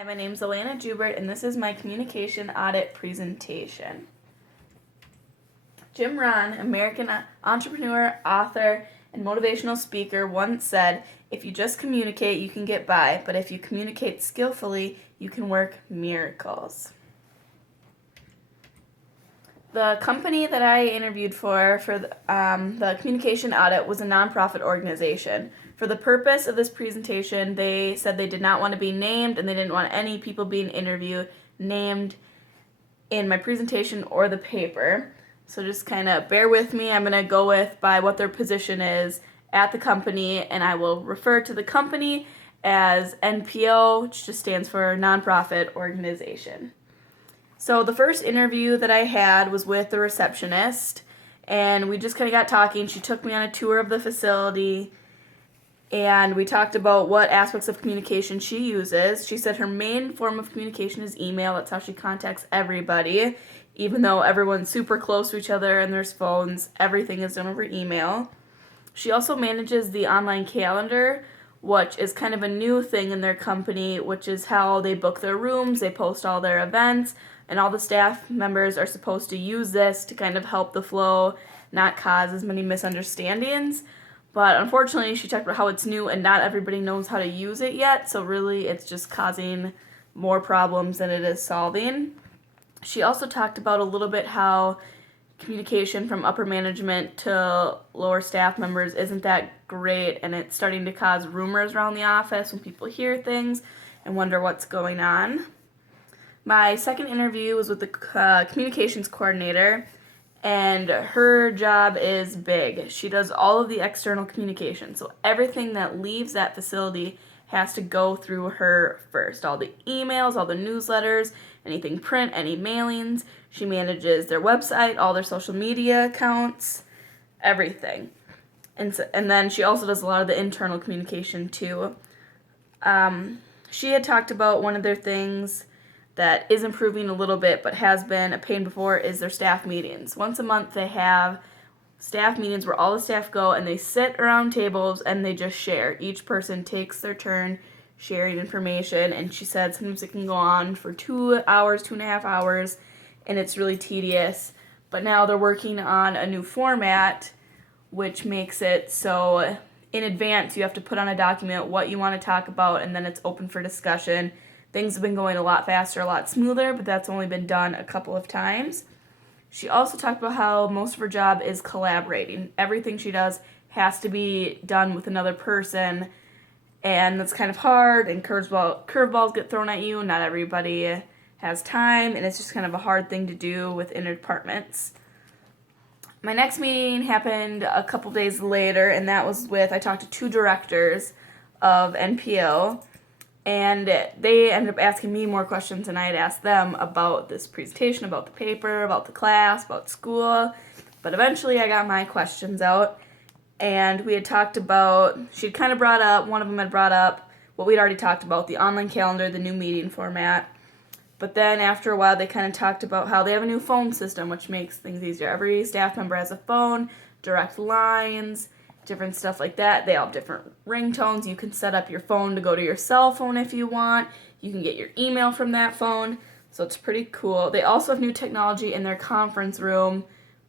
Hi, my name is Alana Jubert, and this is my communication audit presentation. Jim Rohn, American entrepreneur, author, and motivational speaker, once said, "If you just communicate, you can get by, but if you communicate skillfully, you can work miracles." The company that I interviewed for the communication audit was a nonprofit organization. For the purpose of this presentation, they said they did not want to be named and they didn't want any people being interviewed named in my presentation or the paper. So just kind of bear with me. I'm going to go by what their position is at the company, and I will refer to the company as NPO, which just stands for Nonprofit Organization. So the first interview that I had was with the receptionist, and we just kind of got talking. She took me on a tour of the facility, and we talked about what aspects of communication she uses. She said her main form of communication is email. That's how she contacts everybody. Even though everyone's super close to each other and there's phones, everything is done over email. She also manages the online calendar, which is kind of a new thing in their company, which is how they book their rooms, they post all their events, and all the staff members are supposed to use this to kind of help the flow, not cause as many misunderstandings. But unfortunately, she talked about how it's new and not everybody knows how to use it yet, so really it's just causing more problems than it is solving. She also talked about a little bit how communication from upper management to lower staff members isn't that great, and it's starting to cause rumors around the office when people hear things and wonder what's going on. My second interview was with the communications coordinator, and her job is big. She does all of the external communication, so everything that leaves that facility has to go through her first. All the emails, all the newsletters, anything print, any mailings. She manages their website, all their social media accounts, everything. And then she also does a lot of the internal communication too. She had talked about one of their things that is improving a little bit but has been a pain before is their staff meetings. Once a month they have staff meetings where all the staff go and they sit around tables and they just share. Each person takes their turn sharing information, and she said sometimes it can go on for 2 hours, 2.5 hours, and it's really tedious. But now they're working on a new format which makes it so in advance you have to put on a document what you want to talk about, and then it's open for discussion. Things have been going a lot faster, a lot smoother, but that's only been done a couple of times. She also talked about how most of her job is collaborating. Everything she does has to be done with another person, and that's kind of hard, and curveballs get thrown at you. Not everybody has time, and it's just kind of a hard thing to do with interdepartments. My next meeting happened a couple days later, and that was I talked to 2 directors of NPO, and they ended up asking me more questions than I had asked them about this presentation, about the paper, about the class, about school. But eventually I got my questions out, and we had talked about, one of them had brought up what we'd already talked about, the online calendar, the new meeting format. But then after a while they kind of talked about how they have a new phone system, which makes things easier. Every staff member has a phone, direct lines, different stuff like that. They all have different ringtones. You can set up your phone to go to your cell phone if you want. You can get your email from that phone. So it's pretty cool. They also have new technology in their conference room,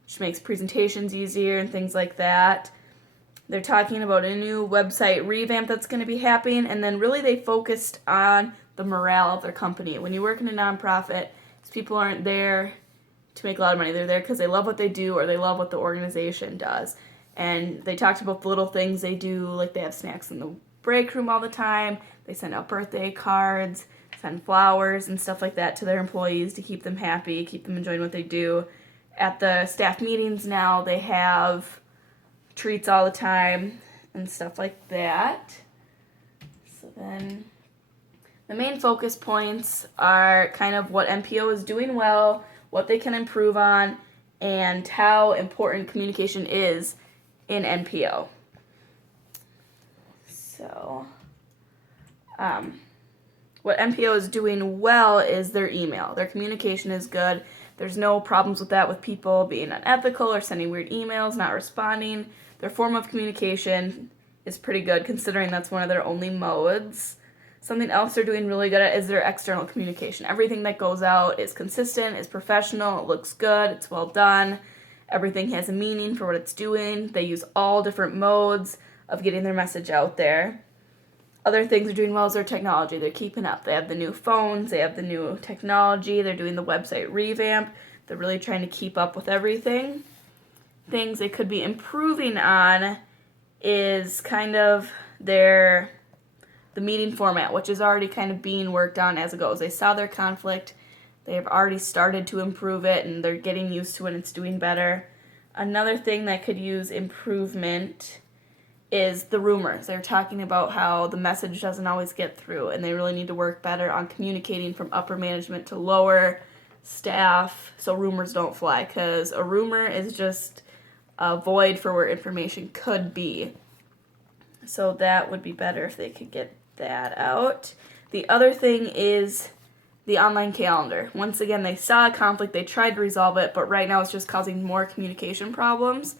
which makes presentations easier and things like that. They're talking about a new website revamp that's going to be happening, and then really they focused on the morale of their company. When you work in a nonprofit, these people aren't there to make a lot of money. They're there because they love what they do or they love what the organization does. And they talked about the little things they do, like they have snacks in the break room all the time. They send out birthday cards, send flowers and stuff like that to their employees to keep them happy, keep them enjoying what they do. At the staff meetings now, they have treats all the time and stuff like that. So then the main focus points are kind of what NPO is doing well, what they can improve on, and how important communication is in NPO. So, what NPO is doing well is their email. Their communication is good. There's no problems with that, with people being unethical or sending weird emails, not responding. Their form of communication is pretty good considering that's one of their only modes. Something else they're doing really good at is their external communication. Everything that goes out is consistent, is professional, it looks good, it's well done. Everything has a meaning for what it's doing. They use all different modes of getting their message out there. Other things they're doing well is their technology. They're keeping up. They have the new phones, they have the new technology, they're doing the website revamp. They're really trying to keep up with everything. Things they could be improving on is kind of the meeting format, which is already kind of being worked on as it goes. They saw their conflict, they have already started to improve it, and they're getting used to it and it's doing better. Another thing that could use improvement is the rumors. They're talking about how the message doesn't always get through, and they really need to work better on communicating from upper management to lower staff so rumors don't fly, because a rumor is just a void for where information could be. So that would be better if they could get that out. The other thing is the online calendar. Once again, they saw a conflict, they tried to resolve it, but right now it's just causing more communication problems.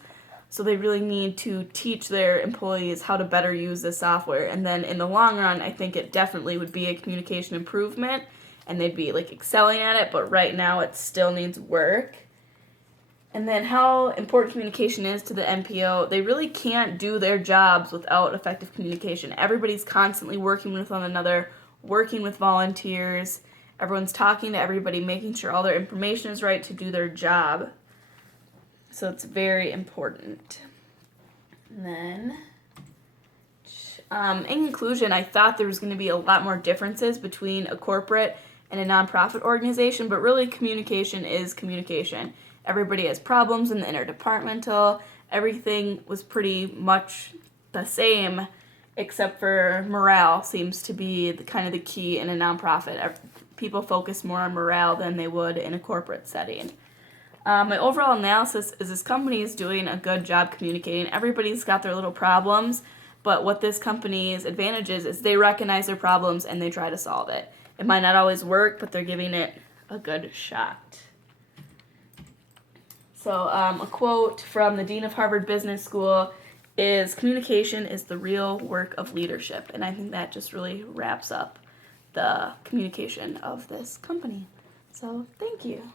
So they really need to teach their employees how to better use this software. And then in the long run, I think it definitely would be a communication improvement, and they'd be like excelling at it, but right now it still needs work. And then how important communication is to the NPO. They really can't do their jobs without effective communication. Everybody's constantly working with one another, working with volunteers. Everyone's talking to everybody, making sure all their information is right to do their job. So it's very important. And then, in conclusion, I thought there was going to be a lot more differences between a corporate and a nonprofit organization, but really communication is communication. Everybody has problems in the interdepartmental. Everything was pretty much the same, except for morale seems to be kind of the key in a nonprofit. People focus more on morale than they would in a corporate setting. My overall analysis is this company is doing a good job communicating. Everybody's got their little problems, but what this company's advantage is they recognize their problems and they try to solve it. It might not always work, but they're giving it a good shot. So a quote from the Dean of Harvard Business School is, "Communication is the real work of leadership." And I think that just really wraps up the communication of this company. So thank you.